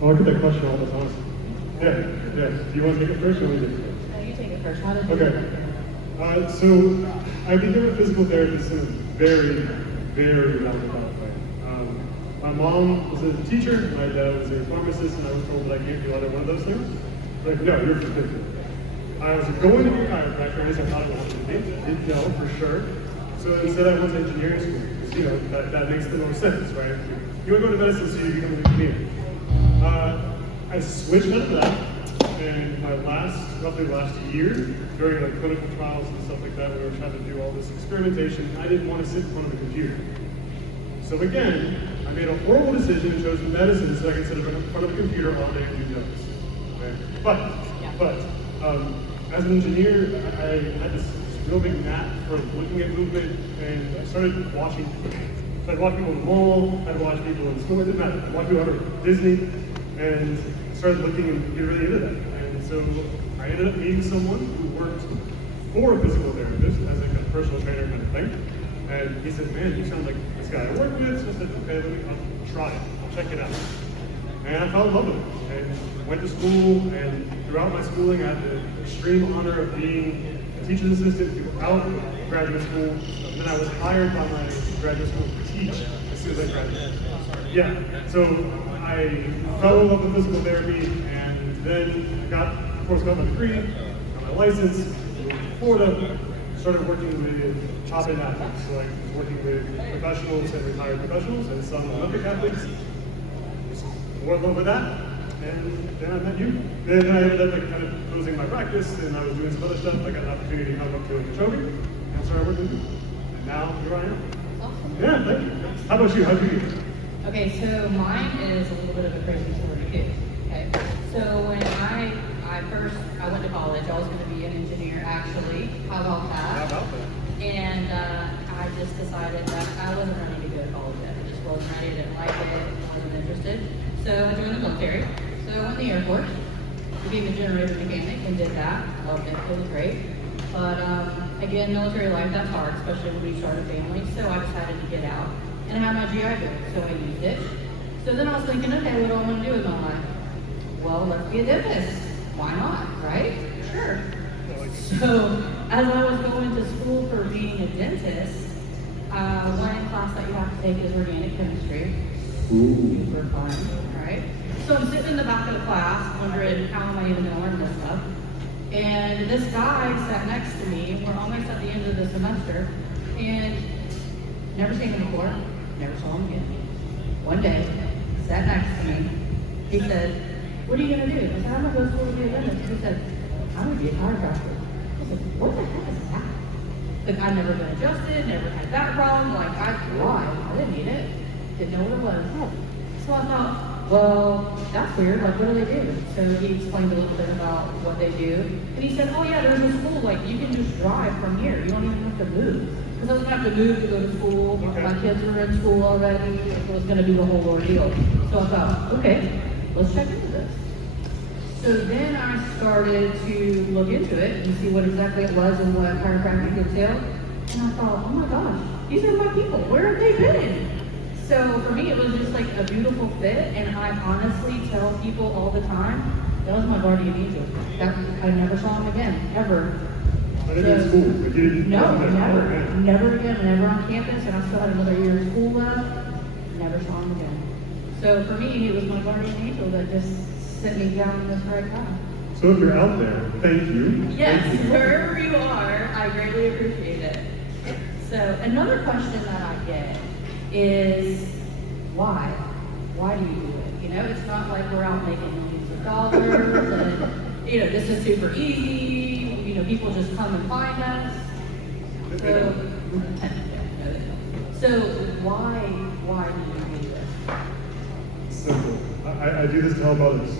Oh, I get that question all the time. Yeah, yeah. Do you want to take it first or want me to take it first? No, you take it first. How did you Okay. So I became a physical therapist in a very, very roundabout way. My mom was a teacher, my dad was a pharmacist, and I was told that I can't do either one of those things. Like, no, you're physical. I was going to be a chiropractor, at least I thought I wanted to be. Didn't know for sure. So instead I went to engineering school, because that makes the most sense, right? You would go to medicine so you become an engineer. I switched out of that, and roughly last year, during like clinical trials and stuff like that, we were trying to do all this experimentation. I didn't want to sit in front of a computer. So again, I made a horrible decision and chose medicine so I could sit in front of a computer all day and do notes. Okay? But as an engineer, I had this real big knack for looking at movement, and I started watching people. So I'd watch people in the mall, I'd watch people in school, it didn't matter. I'd watch people at Disney, and started looking and getting really into that. And so I ended up meeting someone who worked for a physical therapist as like a personal trainer kind of thing. And he said, man, you sound like this guy I work with. So I said, okay, I'll try it. I'll check it out. And I fell in love with it. And went to school, and throughout my schooling, I had the extreme honor of being a teacher's assistant throughout graduate school. And then I was hired by my graduate school to teach as soon as I graduated. Yeah, so I fell in love with physical therapy, and then got my degree, got my license, moved to Florida, started working with top-end athletes. So I was working with professionals and retired professionals and some Olympic athletes. More in love with that, and then I met you. Then I ended up kind of closing my practice, and I was doing some other stuff. I got an opportunity to come up to Okeechobee, and started working with you. And now here I am. Awesome. Yeah, thank you. How about you? How'd you get here? Okay, so mine is a little bit of a crazy story too. Okay, so when I went to college, I was going to be an engineer actually. How about that? How about that? And I just decided that I wasn't ready to go to college yet. I just wasn't ready, didn't like it, wasn't interested. So I joined the military. So I went to the Air Force, became a generator mechanic, and did that. Loved it. It was great. But again, military life, that's hard, especially when you start a family. So I decided to get out. And I had my GI Bill, so I used it. So then I was thinking, okay, what do I want to do with my life? Well, let's be a dentist. Why not, right? Sure. So as I was going to school for being a dentist, one class that you have to take is organic chemistry. Super fun, right? So I'm sitting in the back of the class wondering, how am I even going to learn this stuff? And this guy sat next to me. We're almost at the end of the semester, and never seen him before, never saw him again. One day, sat next to me. He said, what are you going to do? I said, I'm going to go to school to be a dentist. He said, I'm going to be a chiropractor. I said, what the heck is that? Like, I'd never been adjusted, never had that wrong. Like, why? I didn't need it. Didn't know what it was. So I thought, well, that's weird. Like, what do they do? So he explained a little bit about what they do. And he said, oh yeah, there's a school. Like, you can just drive from here. You don't even have to move. Because I was going to have to move to go to school. Okay. My kids were in school already. It was going to be the whole ordeal. So I thought, okay, let's check into this. So then I started to look into it and see what exactly it was and what chiropractic entailed. And I thought, oh my gosh, these are my people. Where have they been? So for me, it was just like a beautiful fit. And I honestly tell people all the time, that was my guardian angel. I never saw him again, ever. I didn't in school, but you didn't. No, never again. Never on campus, and I still had another year of school left. Never saw him again. So for me, he was my guardian angel that just set me down in this right path. So if you're out there, thank you. Yes, Thank you. wherever you are, I greatly appreciate it. So another question that I get is, why? Why do you do it? You know, it's not like we're out making millions of dollars and, you know, this is super easy. You know, people just come and find us. So why do you do this? Simple. I do this to help others.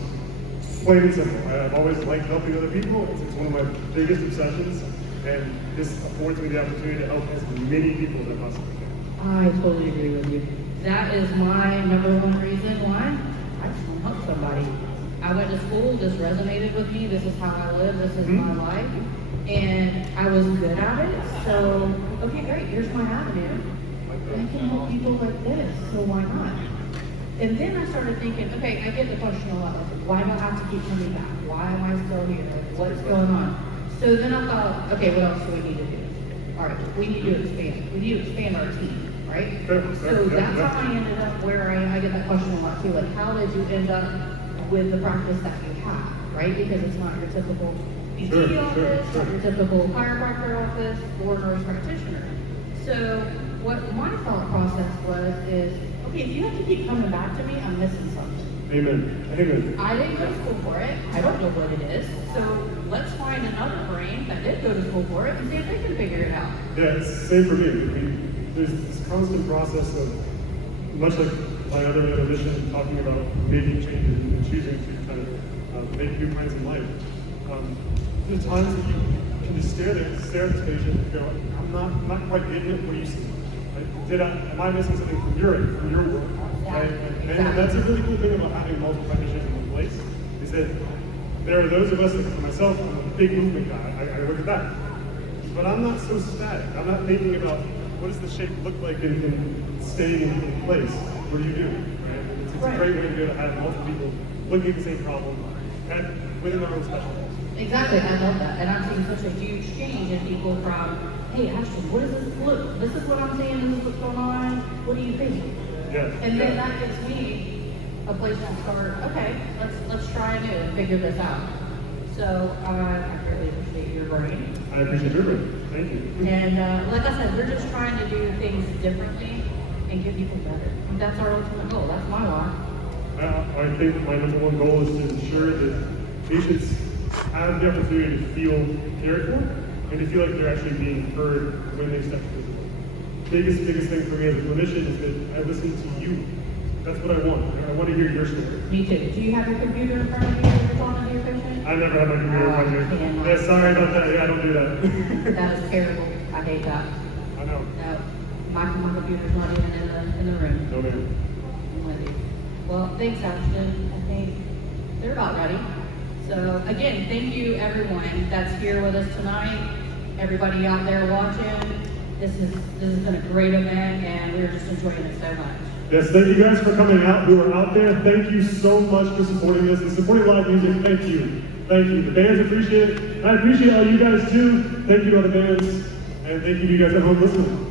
Plain and simple. I've always liked helping other people. It's one of my biggest obsessions, and this affords me the opportunity to help as many people as I possibly can. I totally agree with you. That is my number one reason why I just want to help somebody. I went to school, this resonated with me, this is how I live, this is my life, and I was good at it, so, okay, great, here's my avenue. I can help people like this, so why not? And then I started thinking, okay, I get the question a lot, like, why do I have to keep coming back? Why am I still here? Like, what's going on? So then I thought, okay, what else do we need to do? All right, we need to expand. We need to expand our team, right? So that's how I ended up where I get that question a lot too. Like, how did you end up with the practice that you have, right? Because it's not your typical PT office, not your typical chiropractor office, or nurse practitioner. So what my thought process is, okay, if you have to keep coming back to me, I'm missing something. Amen. Amen. I didn't go to school for it. I don't know what it is. So let's find another brain that did go to school for it and see if they can figure it out. Yeah, it's the same for me. I mean, there's this constant process of, much like my other mission, talking about making changes and choosing to kind of make new plans in life. There's times that you can just stare at this patient and go, I'm not quite getting it. What do you see? Like, am I missing something from your world? Right? And that's a really cool thing about having multiple practitioners in one place, is that there are those of us, like for myself, I'm a big movement guy. I look at that. But I'm not so static. I'm not thinking about what does the shape look like in staying in place. What do you do? Right? It's a great way to be able to have multiple people looking at the same problem and within their own specialties. Exactly, I love that. And I'm seeing such a huge change in people from, hey, Ashton, what does this look? This is what I'm seeing, this is what's going on. What do you think? Yeah. And then that gives me a place to start, okay, let's try new and figure this out. So I really appreciate your brain. I appreciate your brain. Thank you. And like I said, we're just trying to do things differently and get people better. And that's our ultimate goal. That's my why. I think my number one goal is to ensure that patients have the opportunity to feel cared for and to feel like they're actually being heard when they step to physical. Biggest thing for me as a clinician is that I listen to you. That's what I want. I want to hear your story. Me too. Do you have your computer in front of you when you're talking to your patient? I never have my computer in front of me. Yeah, sorry about that. Yeah, I don't do that. That is terrible. I hate that. I know. No, my computer's not even in the room. No, man. I'm with you. Well, thanks, Ashton. I think they're about ready. So again, thank you everyone that's here with us tonight. Everybody out there watching. This has been a great event, and we're just enjoying it so much. Yes, thank you guys for coming out. Who are out there, thank you so much for supporting this and supporting live music. Thank you. Thank you. The bands appreciate it. And I appreciate all you guys too. Thank you to all the bands. And thank you to you guys at home listening.